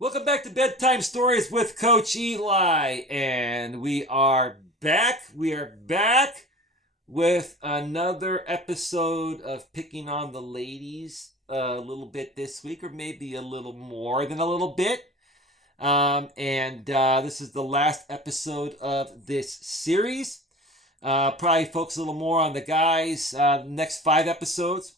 Welcome back to Bedtime Stories with Coach Eli, and we are back. We are back with another episode of Picking on the Ladies a little bit this week, or maybe a little more than a little bit. And this is the last episode of this series. Probably focus a little more on the guys next 5 episodes.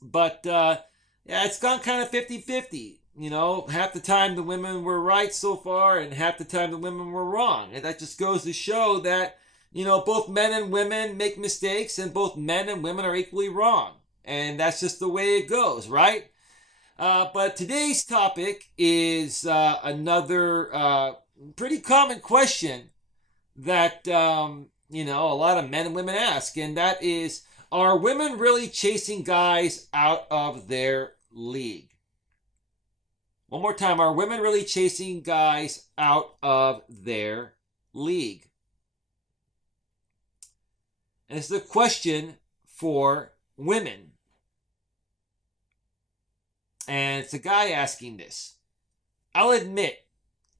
But yeah, it's gone kind of 50-50. You know, half the time the women were right so far, and half the time the women were wrong. And that just goes to show that, both men and women make mistakes, and both men and women are equally wrong. And that's just the way it goes, right? But today's topic is another pretty common question that, a lot of men and women ask. And that is, are women really chasing guys out of their league? One more time, are women really chasing guys out of their league? And it's a question for women. And it's a guy asking this. I'll admit,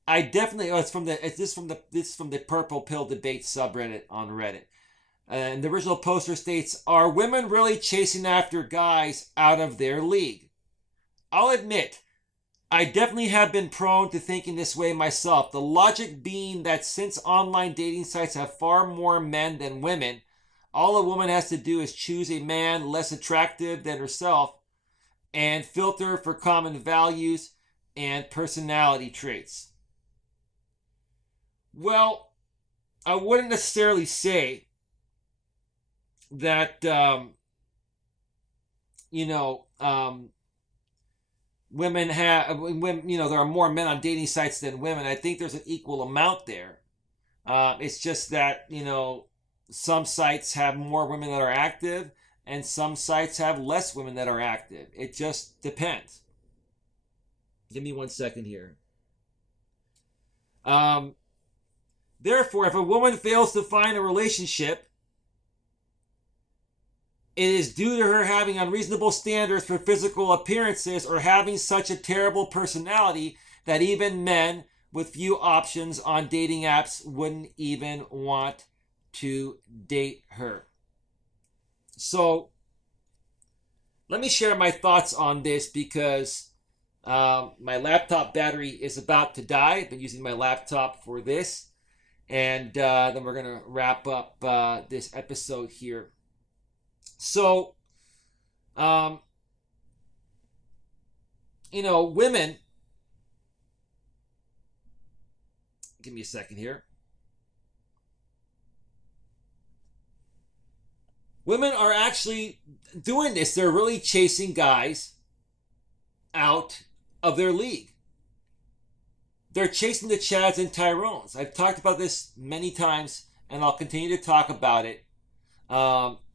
I definitely it's from the Purple Pill Debate subreddit on Reddit. And the original poster states, are women really chasing after guys out of their league? I'll admit, I definitely have been prone to thinking this way myself. The logic being that since online dating sites have far more men than women, all a woman has to do is choose a man less attractive than herself and filter for common values and personality traits. Well, I wouldn't necessarily say that, women have, there are more men on dating sites than women. I think there's an equal amount there. It's just that, some sites have more women that are active, and some sites have less women that are active. It just depends. Give me 1 second here. Therefore, if a woman fails to find a relationship, it is due to her having unreasonable standards for physical appearances or having such a terrible personality that even men with few options on dating apps wouldn't even want to date her. So, let me share my thoughts on this because my laptop battery is about to die. I've been using my laptop for this. And then we're going to wrap up this episode here. So, women, give me a second here. Women are actually doing this. They're really chasing guys out of their league. They're chasing the Chads and Tyrones. I've talked about this many times, and I'll continue to talk about it.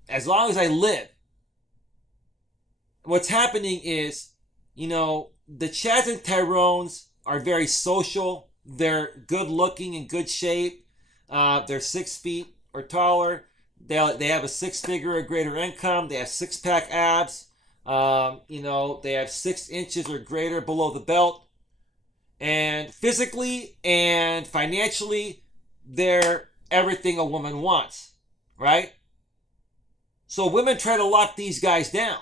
As long as I live, what's happening is, the Chads and Tyrones are very social. They're good looking, in good shape. They're 6 feet or taller. They have a 6-figure or greater income. They have 6-pack abs. They have 6 inches or greater below the belt. And physically and financially, they're everything a woman wants, right? So women try to lock these guys down,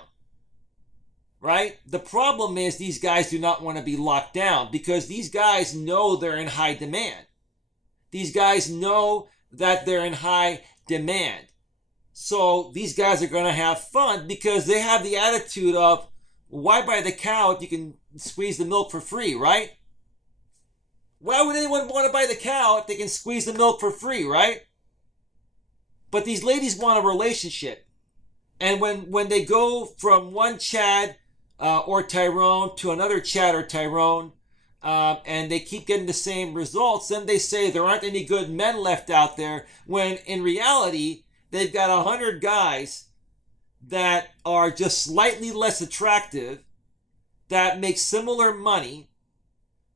right? The problem is these guys do not want to be locked down because these guys know they're in high demand. These guys know that they're in high demand. So these guys are going to have fun because they have the attitude of, why buy the cow if you can squeeze the milk for free, right? Why would anyone want to buy the cow if they can squeeze the milk for free, right? But these ladies want a relationship. And when they go from one Chad or Tyrone to another Chad or Tyrone, and they keep getting the same results, then they say there aren't any good men left out there, when in reality, they've got 100 guys that are just slightly less attractive, that make similar money,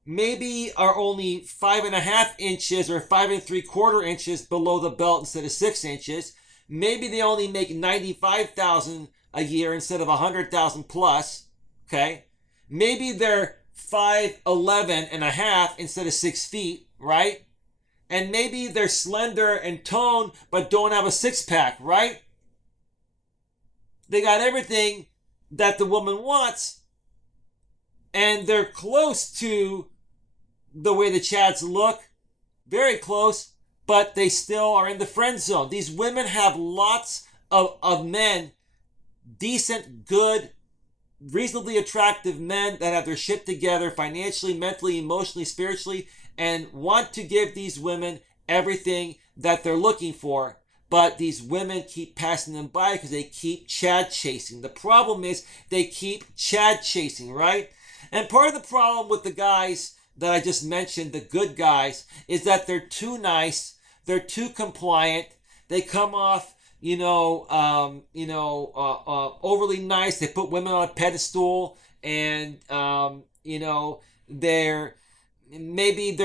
maybe are only 5.5 inches or 5.75 inches below the belt instead of 6 inches. Maybe they only make $95,000 a year instead of $100,000 plus. Okay, maybe they're 5'11" and a half instead of 6 feet, right? And maybe they're slender and toned, but don't have a six-pack, right? They got everything that the woman wants, and they're close to the way the Chads look, very close, but they still are in the friend zone. These women have lots of men, decent, good, reasonably attractive men that have their shit together financially, mentally, emotionally, spiritually, and want to give these women everything that they're looking for. But these women keep passing them by because they keep Chad chasing. The problem is they keep Chad chasing, right? And part of the problem with the guys that I just mentioned, the good guys, is that they're too nice, they're too compliant, they come off, overly nice. They put women on a pedestal, and they're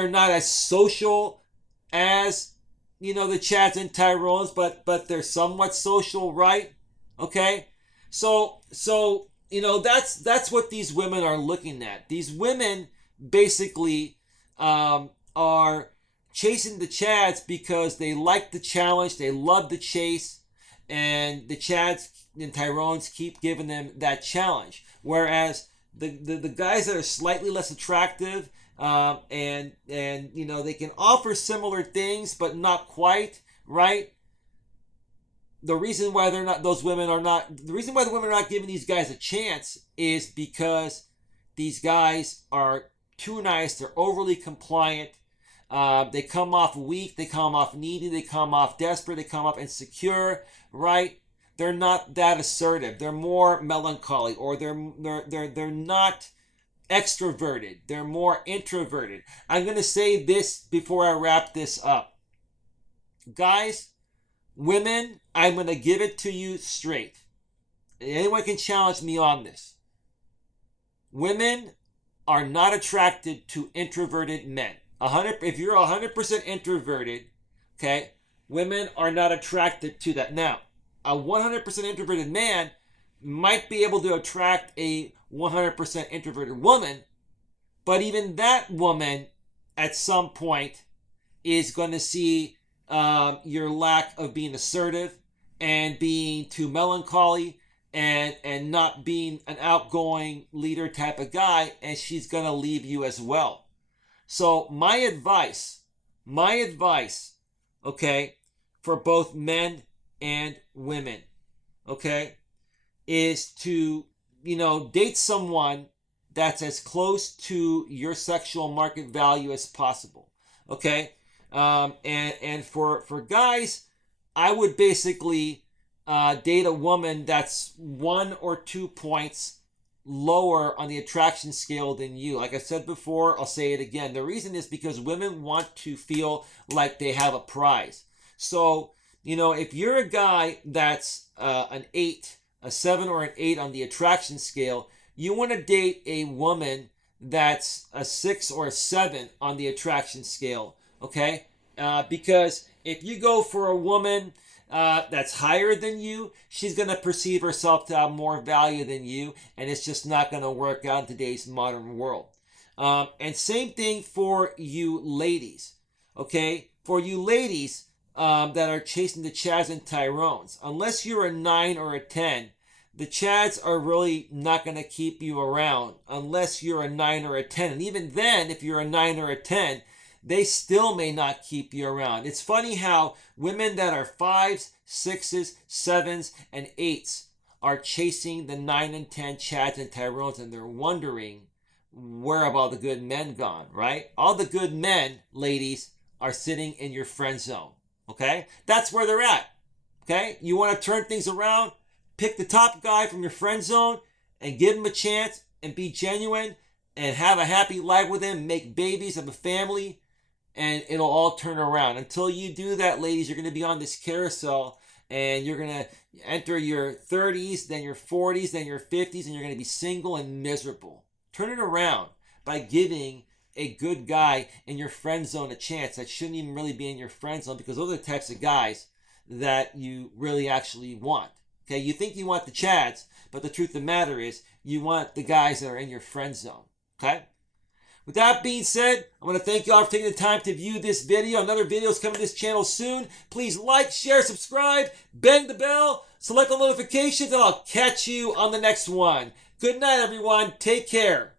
not as social as the Chads and Tyrones, but they're somewhat social, right? Okay, so that's what these women are looking at. These women basically are chasing the Chads because they like the challenge, they love the chase, and the Chads and Tyrones keep giving them that challenge. Whereas the guys that are slightly less attractive, and they can offer similar things but not quite, right? The reason why the women are not giving these guys a chance is because these guys are too nice, they're overly compliant, they come off weak, they come off needy, they come off desperate, they come off insecure, right? They're not that assertive. They're more melancholy, or they're not extroverted. They're more introverted. I'm going to say this before I wrap this up. Guys, women, I'm going to give it to you straight. Anyone can challenge me on this. Women are not attracted to introverted men. If you're 100% introverted, okay, women are not attracted to that. Now, a 100% introverted man might be able to attract a 100% introverted woman, but even that woman at some point is going to see your lack of being assertive and being too melancholy and not being an outgoing leader type of guy, and she's going to leave you as well. So my advice, okay, for both men and women, okay, is to, date someone that's as close to your sexual market value as possible, okay? And for guys, I would basically date a woman that's 1 or 2 points lower on the attraction scale than you. Like I said before, I'll say it again. The reason is because women want to feel like they have a prize. So, if you're a guy that's an 8, a 7 or an 8 on the attraction scale, you want to date a woman that's a 6 or a 7 on the attraction scale, okay? Because if you go for a woman that's higher than you, she's going to perceive herself to have more value than you, and it's just not going to work out in today's modern world. And same thing for you ladies, okay? For you ladies that are chasing the Chads and Tyrones, unless you're a 9 or a 10, the Chads are really not going to keep you around unless you're a 9 or a 10. And even then, if you're a 9 or a 10, they still may not keep you around. It's funny how women that are 5s, 6s, 7s, and 8s are chasing the 9 and 10 Chads and Tyrones, and they're wondering, where have all the good men gone, right? All the good men, ladies, are sitting in your friend zone, okay? That's where they're at, okay? You want to turn things around? Pick the top guy from your friend zone and give him a chance and be genuine and have a happy life with him, make babies, have a family, and it'll all turn around. Until you do that, ladies, you're going to be on this carousel, and you're going to enter your 30s, then your 40s, then your 50s, and you're going to be single and miserable. Turn it around by giving a good guy in your friend zone a chance that shouldn't even really be in your friend zone, because those are the types of guys that you really actually want. Okay, you think you want the Chads, but the truth of the matter is you want the guys that are in your friend zone. Okay? With that being said, I want to thank you all for taking the time to view this video. Another video is coming to this channel soon. Please like, share, subscribe, bang the bell, select all notifications, and I'll catch you on the next one. Good night, everyone. Take care.